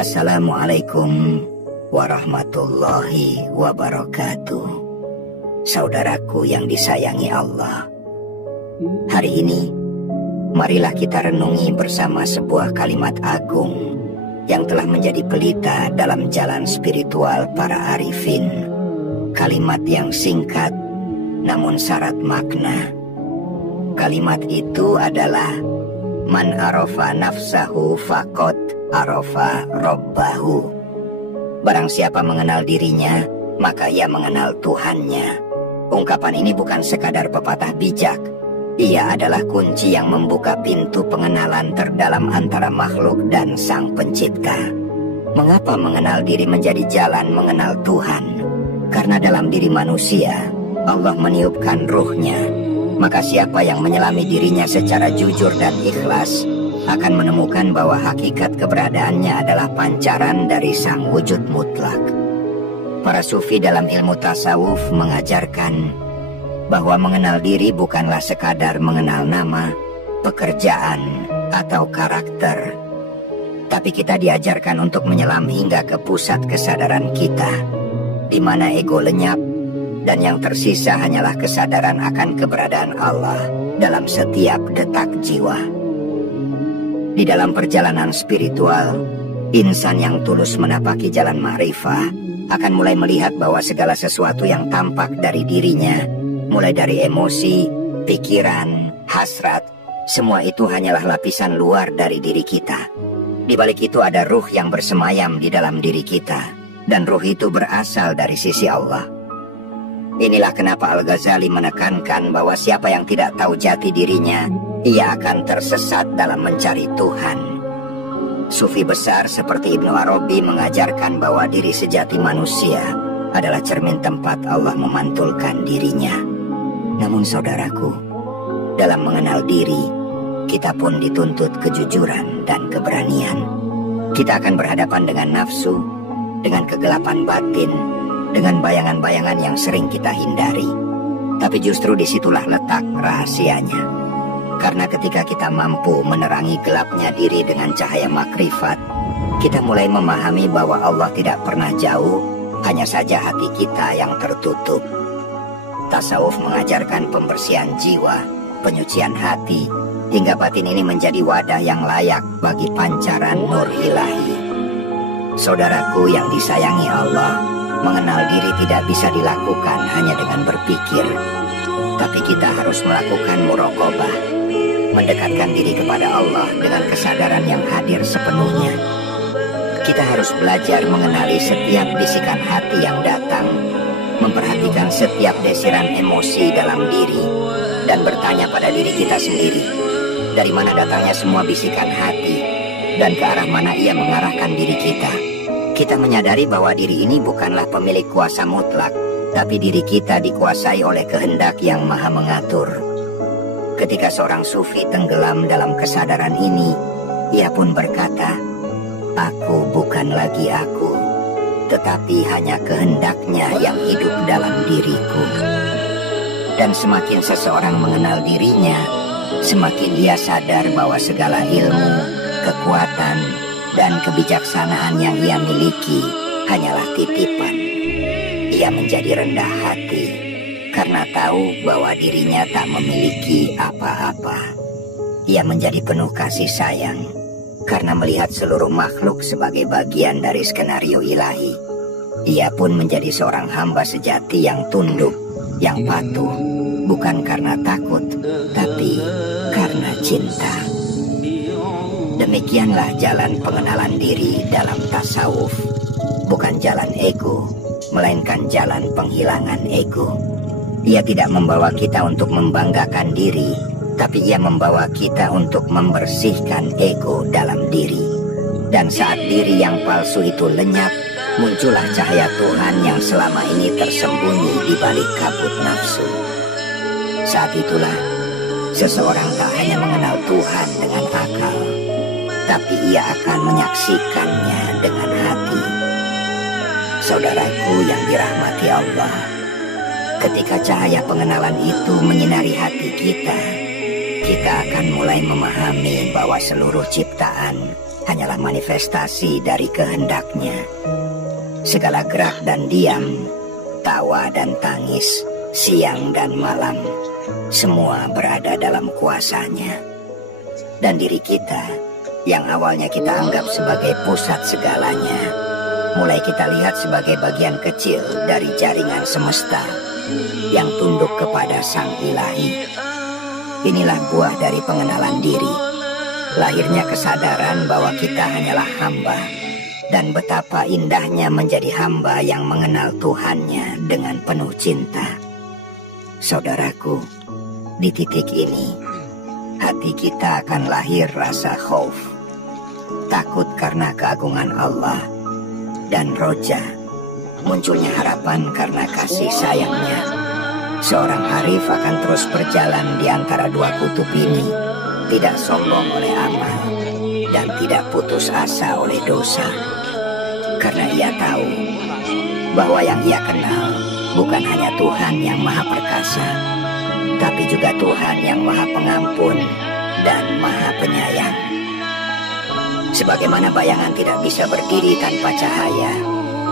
Assalamualaikum warahmatullahi wabarakatuh. Saudaraku yang disayangi Allah, hari ini marilah kita renungi bersama sebuah kalimat agung yang telah menjadi pelita dalam jalan spiritual para arifin. Kalimat yang singkat namun syarat makna. Kalimat itu adalah man arafa nafsahu faqad arafa rabbahu. Barang siapa mengenal dirinya, maka ia mengenal Tuhannya. Ungkapan ini bukan sekadar pepatah bijak. Ia adalah kunci yang membuka pintu pengenalan terdalam antara makhluk dan Sang Pencipta. Mengapa mengenal diri menjadi jalan mengenal Tuhan? Karena dalam diri manusia Allah meniupkan ruhnya. Maka siapa yang menyelami dirinya secara jujur dan ikhlas akan menemukan bahwa hakikat keberadaannya adalah pancaran dari Sang Wujud Mutlak. Para sufi dalam ilmu tasawuf mengajarkan bahwa mengenal diri bukanlah sekadar mengenal nama, pekerjaan, atau karakter. Tapi kita diajarkan untuk menyelam hingga ke pusat kesadaran kita, di mana ego lenyap, dan yang tersisa hanyalah kesadaran akan keberadaan Allah dalam setiap detak jiwa. Di dalam perjalanan spiritual, insan yang tulus menapaki jalan ma'rifah akan mulai melihat bahwa segala sesuatu yang tampak dari dirinya, mulai dari emosi, pikiran, hasrat, semua itu hanyalah lapisan luar dari diri kita. Di balik itu ada ruh yang bersemayam di dalam diri kita, dan ruh itu berasal dari sisi Allah. Inilah kenapa Al-Ghazali menekankan bahwa siapa yang tidak tahu jati dirinya, ia akan tersesat dalam mencari Tuhan. Sufi besar seperti Ibnu Arabi mengajarkan bahwa diri sejati manusia adalah cermin tempat Allah memantulkan dirinya. Namun saudaraku, dalam mengenal diri, kita pun dituntut kejujuran dan keberanian. Kita akan berhadapan dengan nafsu, dengan kegelapan batin, dengan bayangan-bayangan yang sering kita hindari. Tapi justru disitulah letak rahasianya. Karena ketika kita mampu menerangi gelapnya diri dengan cahaya makrifat, kita mulai memahami bahwa Allah tidak pernah jauh, hanya saja hati kita yang tertutup. Tasawuf mengajarkan pembersihan jiwa, penyucian hati, hingga batin ini menjadi wadah yang layak bagi pancaran nur ilahi. Saudaraku yang disayangi Allah, mengenal diri tidak bisa dilakukan hanya dengan berpikir, tapi kita harus melakukan muraqabah, mendekatkan diri kepada Allah dengan kesadaran yang hadir sepenuhnya. Kita harus belajar mengenali setiap bisikan hati yang datang, memperhatikan setiap desiran emosi dalam diri, dan bertanya pada diri kita sendiri, dari mana datangnya semua bisikan hati, dan ke arah mana ia mengarahkan diri kita. Kita menyadari bahwa diri ini bukanlah pemilik kuasa mutlak, tapi diri kita dikuasai oleh kehendak yang maha mengatur. Ketika seorang sufi tenggelam dalam kesadaran ini, ia pun berkata, "Aku bukan lagi aku, tetapi hanya kehendaknya yang hidup dalam diriku." Dan semakin seseorang mengenal dirinya, semakin ia sadar bahwa segala ilmu, kekuatan, dan kebijaksanaan yang ia miliki hanyalah titipan. Ia menjadi rendah hati karena tahu bahwa dirinya tak memiliki apa-apa. Ia menjadi penuh kasih sayang karena melihat seluruh makhluk sebagai bagian dari skenario ilahi. Ia pun menjadi seorang hamba sejati yang tunduk, yang patuh, bukan karena takut, tapi karena cinta. Demikianlah jalan pengenalan diri dalam tasawuf. Bukan jalan ego, melainkan jalan penghilangan ego. Ia tidak membawa kita untuk membanggakan diri, tapi ia membawa kita untuk membersihkan ego dalam diri. Dan saat diri yang palsu itu lenyap, muncullah cahaya Tuhan yang selama ini tersembunyi di balik kabut nafsu. Saat itulah, seseorang tak hanya mengenal Tuhan dengan akal, tapi ia akan menyaksikannya dengan hati. Saudaraku yang dirahmati Allah, ketika cahaya pengenalan itu menyinari hati kita, kita akan mulai memahami bahwa seluruh ciptaan hanyalah manifestasi dari kehendaknya. Segala gerak dan diam, tawa dan tangis, siang dan malam, semua berada dalam kuasanya. Dan diri kita, yang awalnya kita anggap sebagai pusat segalanya, mulai kita lihat sebagai bagian kecil dari jaringan semesta yang tunduk kepada Sang Ilahi. Inilah buah dari pengenalan diri, lahirnya kesadaran bahwa kita hanyalah hamba, dan betapa indahnya menjadi hamba yang mengenal Tuhannya dengan penuh cinta. Saudaraku, di titik ini, hati kita akan lahir rasa khauf, takut karena keagungan Allah, dan roja, munculnya harapan karena kasih sayangnya. Seorang arif akan terus berjalan di antara dua kutub ini, tidak sombong oleh amal, dan tidak putus asa oleh dosa. Karena ia tahu bahwa yang ia kenal bukan hanya Tuhan yang Maha Perkasa, tapi juga Tuhan yang Maha Pengampun dan Maha Penyayang. Sebagaimana bayangan tidak bisa berdiri tanpa cahaya,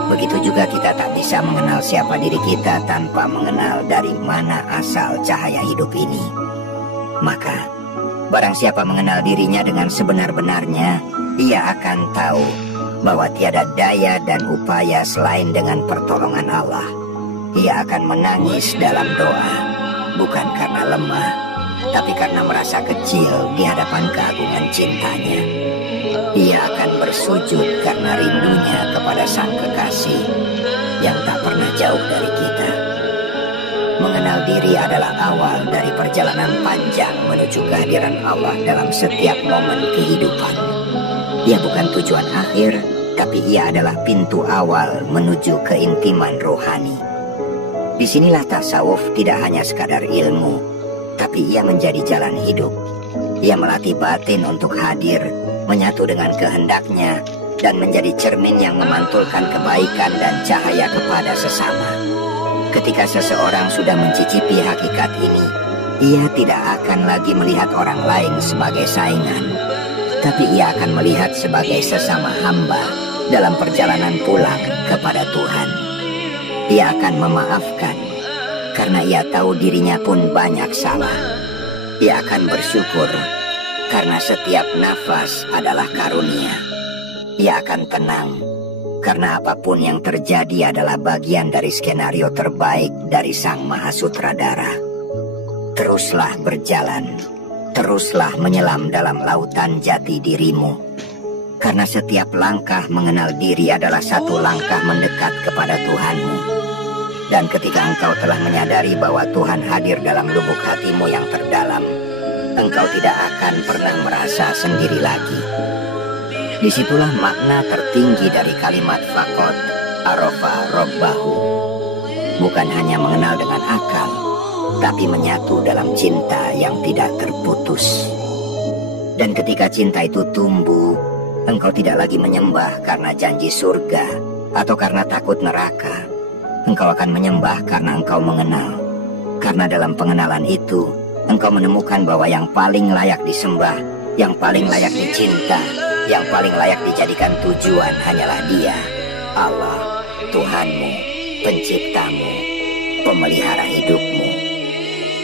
begitu juga kita tak bisa mengenal siapa diri kita tanpa mengenal dari mana asal cahaya hidup ini. Maka, barang siapa mengenal dirinya dengan sebenar-benarnya, ia akan tahu bahwa tiada daya dan upaya selain dengan pertolongan Allah. Ia akan menangis dalam doa, bukan karena lemah, tapi karena merasa kecil di hadapan keagungan cintanya. Ia akan bersujud karena rindunya kepada Sang Kekasih yang tak pernah jauh dari kita. Mengenal diri adalah awal dari perjalanan panjang menuju kehadiran Allah dalam setiap momen kehidupan. Ia bukan tujuan akhir, tapi ia adalah pintu awal menuju keintiman rohani. Disinilah tasawuf tidak hanya sekadar ilmu, tapi ia menjadi jalan hidup. Ia melatih batin untuk hadir, menyatu dengan kehendaknya, dan menjadi cermin yang memantulkan kebaikan dan cahaya kepada sesama. Ketika seseorang sudah mencicipi hakikat ini, ia tidak akan lagi melihat orang lain sebagai saingan, tapi ia akan melihat sebagai sesama hamba dalam perjalanan pulang kepada Tuhan. Ia akan memaafkan, karena ia tahu dirinya pun banyak salah. Ia akan bersyukur, karena setiap nafas adalah karunia. Ia akan tenang, karena apapun yang terjadi adalah bagian dari skenario terbaik dari Sang Maha Sutradara. Teruslah berjalan, teruslah menyelam dalam lautan jati dirimu, karena setiap langkah mengenal diri adalah satu langkah mendekat kepada Tuhanmu. Dan ketika engkau telah menyadari bahwa Tuhan hadir dalam lubuk hatimu yang terdalam, engkau tidak akan pernah merasa sendiri lagi. Disitulah makna tertinggi dari kalimat faqad arafa rabbahu. Bukan hanya mengenal dengan akal, tapi menyatu dalam cinta yang tidak terputus. Dan ketika cinta itu tumbuh, engkau tidak lagi menyembah karena janji surga atau karena takut neraka. Engkau akan menyembah karena engkau mengenal. Karena dalam pengenalan itu, engkau menemukan bahwa yang paling layak disembah, yang paling layak dicinta, yang paling layak dijadikan tujuan hanyalah Dia, Allah, Tuhanmu, Penciptamu, Pemelihara hidupmu.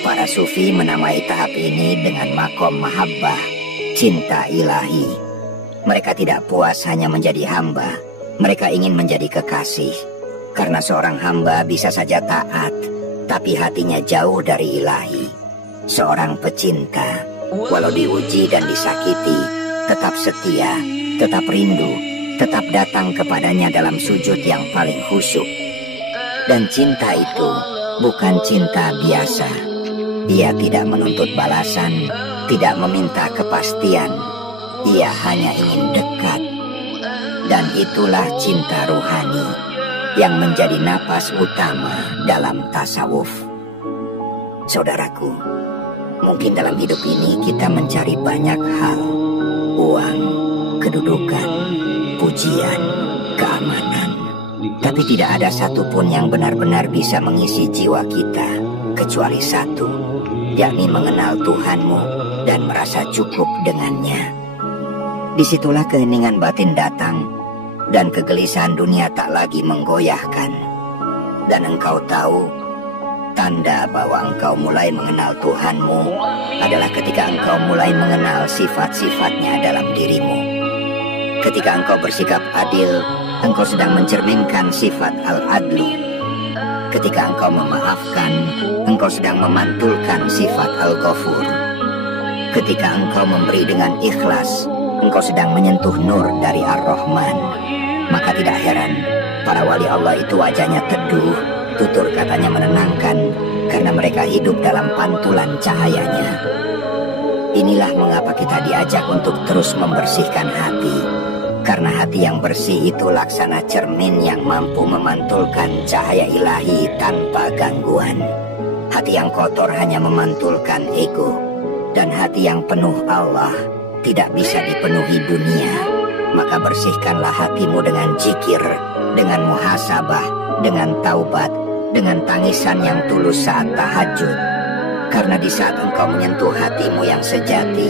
Para sufi menamai tahap ini dengan makom mahabbah, cinta ilahi. Mereka tidak puas hanya menjadi hamba, mereka ingin menjadi kekasih. Karena seorang hamba bisa saja taat, tapi hatinya jauh dari ilahi. Seorang pecinta, walau diuji dan disakiti, tetap setia, tetap rindu, tetap datang kepadanya dalam sujud yang paling khusyuk. Dan cinta itu bukan cinta biasa. Ia tidak menuntut balasan, tidak meminta kepastian. Ia hanya ingin dekat. Dan itulah cinta ruhani yang menjadi napas utama dalam tasawuf. Saudaraku, mungkin dalam hidup ini kita mencari banyak hal. Uang, kedudukan, pujian, keamanan. Tapi tidak ada satupun yang benar-benar bisa mengisi jiwa kita, kecuali satu, yakni mengenal Tuhanmu dan merasa cukup dengannya. disitulah keheningan batin datang, dan kegelisahan dunia tak lagi menggoyahkan. Dan engkau tahu, tanda bahwa engkau mulai mengenal Tuhanmu adalah ketika engkau mulai mengenal sifat-sifatnya dalam dirimu. Ketika engkau bersikap adil, engkau sedang mencerminkan sifat al-adlu. Ketika engkau memaafkan, engkau sedang memantulkan sifat al-ghafur. Ketika engkau memberi dengan ikhlas, engkau sedang menyentuh nur dari ar-Rahman. Maka tidak heran, para wali Allah itu wajahnya teduh, tutur katanya menenangkan, karena mereka hidup dalam pantulan cahayanya. Inilah mengapa kita diajak untuk terus membersihkan hati, karena hati yang bersih itu laksana cermin yang mampu memantulkan cahaya ilahi tanpa gangguan. Hati yang kotor hanya memantulkan ego, dan hati yang penuh Allah tidak bisa dipenuhi dunia. Maka bersihkanlah hatimu dengan zikir, dengan muhasabah, dengan taubat, dengan tangisan yang tulus saat tahajud. Karena di saat engkau menyentuh hatimu yang sejati,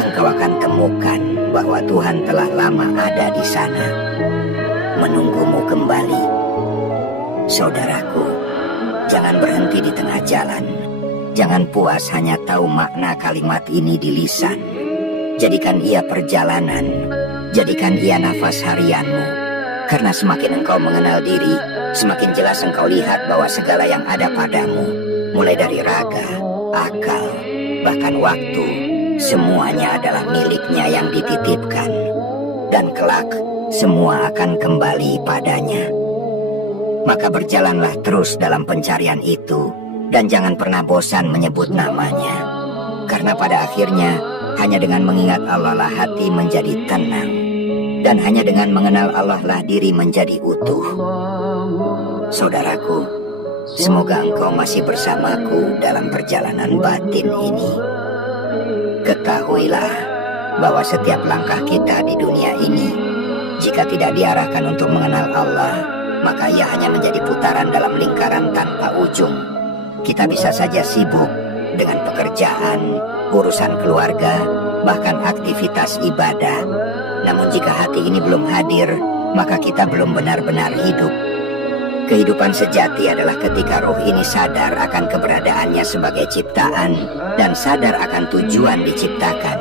engkau akan temukan bahwa Tuhan telah lama ada di sana, menunggumu kembali. Saudaraku, jangan berhenti di tengah jalan. Jangan puas hanya tahu makna kalimat ini di lisan. Jadikan ia perjalanan, jadikan ia nafas harianmu. Karena semakin engkau mengenal diri, semakin jelas engkau lihat bahwa segala yang ada padamu, mulai dari raga, akal, bahkan waktu, semuanya adalah miliknya yang dititipkan. Dan kelak, semua akan kembali padanya. Maka berjalanlah terus dalam pencarian itu, dan jangan pernah bosan menyebut namanya. Karena pada akhirnya, hanya dengan mengingat Allah lah hati menjadi tenang. Dan hanya dengan mengenal Allah lah diri menjadi utuh. Saudaraku, semoga engkau masih bersamaku dalam perjalanan batin ini. Ketahuilah bahwa setiap langkah kita di dunia ini, jika tidak diarahkan untuk mengenal Allah, maka ia hanya menjadi putaran dalam lingkaran tanpa ujung. Kita bisa saja sibuk dengan pekerjaan, urusan keluarga, bahkan aktivitas ibadah. Namun jika hati ini belum hadir, maka kita belum benar-benar hidup. Kehidupan sejati adalah ketika roh ini sadar akan keberadaannya sebagai ciptaan dan sadar akan tujuan diciptakan.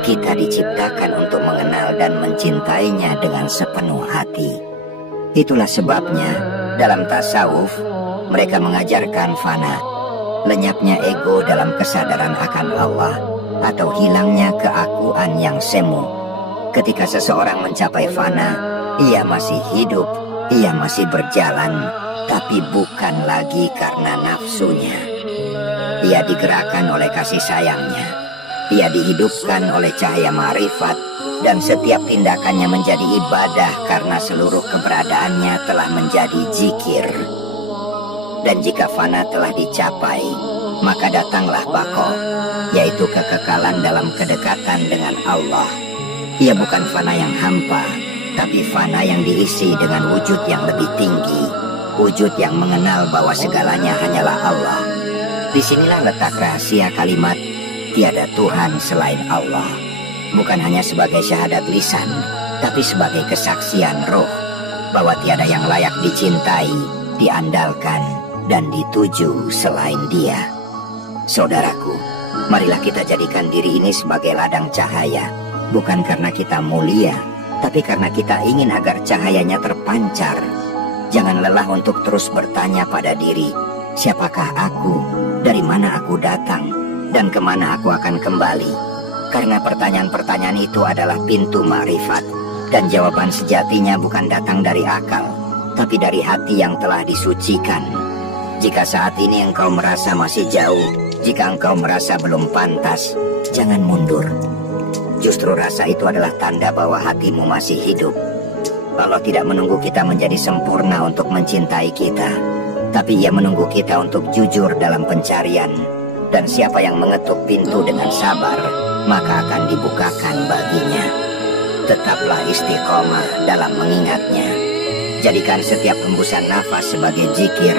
Kita diciptakan untuk mengenal dan mencintainya dengan sepenuh hati. Itulah sebabnya dalam tasawuf mereka mengajarkan fana, lenyapnya ego dalam kesadaran akan Allah, atau hilangnya keakuan yang semu. Ketika seseorang mencapai fana, ia masih hidup, ia masih berjalan, tapi bukan lagi karena nafsunya. Ia digerakkan oleh kasih sayangnya, ia dihidupkan oleh cahaya ma'rifat, dan setiap tindakannya menjadi ibadah karena seluruh keberadaannya telah menjadi zikir. Dan jika fana telah dicapai, maka datanglah baqo, yaitu kekekalan dalam kedekatan dengan Allah. Ia bukan fana yang hampa, tapi fana yang diisi dengan wujud yang lebih tinggi, wujud yang mengenal bahwa segalanya hanyalah Allah. Disinilah letak rahasia kalimat tiada Tuhan selain Allah, bukan hanya sebagai syahadat lisan, tapi sebagai kesaksian roh bahwa tiada yang layak dicintai, diandalkan, dan dituju selain Dia. Saudaraku, marilah kita jadikan diri ini sebagai ladang cahaya, bukan karena kita mulia, tapi karena kita ingin agar cahayanya terpancar. Jangan lelah untuk terus bertanya pada diri, siapakah aku, dari mana aku datang, dan kemana aku akan kembali. Karena pertanyaan-pertanyaan itu adalah pintu ma'rifat, dan jawaban sejatinya bukan datang dari akal, tapi dari hati yang telah disucikan. Jika saat ini engkau merasa masih jauh, jika engkau merasa belum pantas, jangan mundur. Justru rasa itu adalah tanda bahwa hatimu masih hidup. Allah tidak menunggu kita menjadi sempurna untuk mencintai kita, tapi Ia menunggu kita untuk jujur dalam pencarian. Dan siapa yang mengetuk pintu dengan sabar, maka akan dibukakan baginya. Tetaplah istiqomah dalam mengingatnya. Jadikan setiap hembusan nafas sebagai zikir,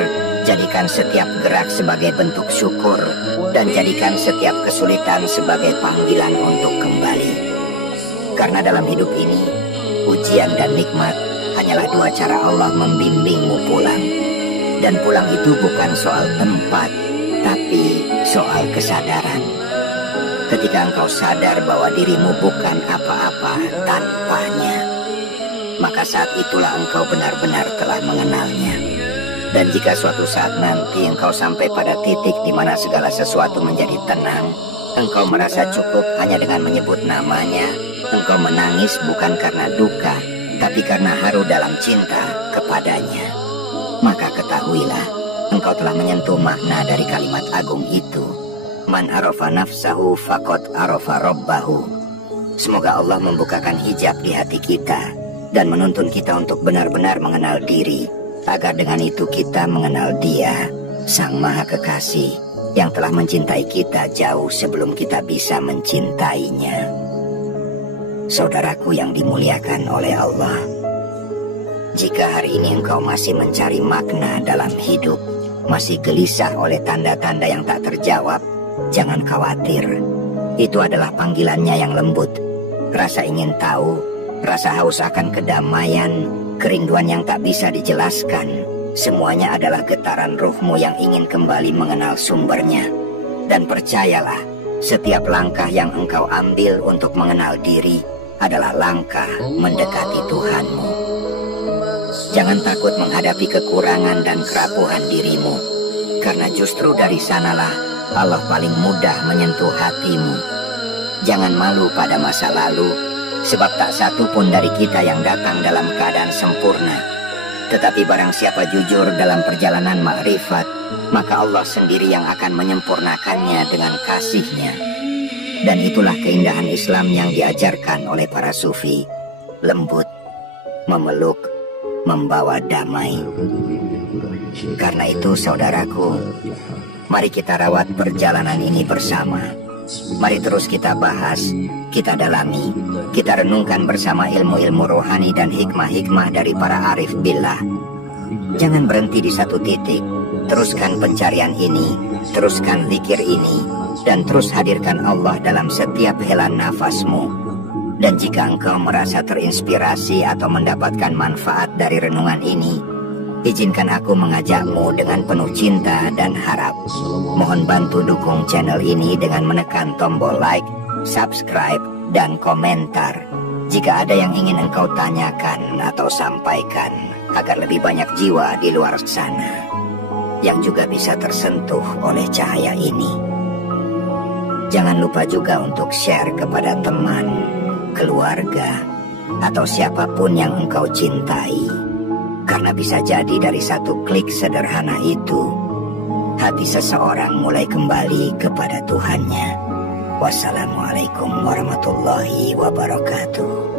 jadikan setiap gerak sebagai bentuk syukur, dan jadikan setiap kesulitan sebagai panggilan untuk kembali. Karena dalam hidup ini, ujian dan nikmat hanyalah dua cara Allah membimbingmu pulang. Dan pulang itu bukan soal tempat, tapi soal kesadaran. Ketika engkau sadar bahwa dirimu bukan apa-apa tanpanya, maka saat itulah engkau benar-benar telah mengenalnya. Dan jika suatu saat nanti engkau sampai pada titik di mana segala sesuatu menjadi tenang, engkau merasa cukup hanya dengan menyebut namanya, engkau menangis bukan karena duka, tapi karena haru dalam cinta kepadanya. Maka ketahuilah, engkau telah menyentuh makna dari kalimat agung itu. Man arafa nafsahu faqad arafa rabbahu. Semoga Allah membukakan hijab di hati kita dan menuntun kita untuk benar-benar mengenal diri, agar dengan itu kita mengenal Dia, Sang Maha Kekasih, yang telah mencintai kita jauh sebelum kita bisa mencintainya. Saudaraku yang dimuliakan oleh Allah, jika hari ini engkau masih mencari makna dalam hidup, masih gelisah oleh tanda-tanda yang tak terjawab, jangan khawatir. Itu adalah panggilannya yang lembut. Rasa ingin tahu, rasa haus akan kedamaian, kerinduan yang tak bisa dijelaskan, semuanya adalah getaran ruhmu yang ingin kembali mengenal sumbernya. Dan percayalah, setiap langkah yang engkau ambil untuk mengenal diri adalah langkah mendekati Tuhanmu. Jangan takut menghadapi kekurangan dan kerapuhan dirimu, karena justru dari sanalah Allah paling mudah menyentuh hatimu. Jangan malu pada masa lalu, sebab tak satu pun dari kita yang datang dalam keadaan sempurna. Tetapi barang siapa jujur dalam perjalanan makrifat, maka Allah sendiri yang akan menyempurnakannya dengan kasih-Nya. Dan itulah keindahan Islam yang diajarkan oleh para sufi. Lembut, memeluk, membawa damai. Karena itu saudaraku, mari kita rawat perjalanan ini bersama. Mari terus kita bahas, kita dalami, kita renungkan bersama ilmu-ilmu rohani dan hikmah-hikmah dari para arif billah. Jangan berhenti di satu titik. Teruskan pencarian ini, teruskan zikir ini, dan terus hadirkan Allah dalam setiap helaan nafasmu. Dan jika engkau merasa terinspirasi atau mendapatkan manfaat dari renungan ini, izinkan aku mengajakmu dengan penuh cinta dan harap. Mohon bantu dukung channel ini dengan menekan tombol like, subscribe, dan komentar. Jika ada yang ingin engkau tanyakan atau sampaikan, agar lebih banyak jiwa di luar sana yang juga bisa tersentuh oleh cahaya ini. Jangan lupa juga untuk share kepada teman, keluarga, atau siapapun yang engkau cintai. Karena bisa jadi dari satu klik sederhana itu, hati seseorang mulai kembali kepada Tuhannya. Wassalamualaikum warahmatullahi wabarakatuh.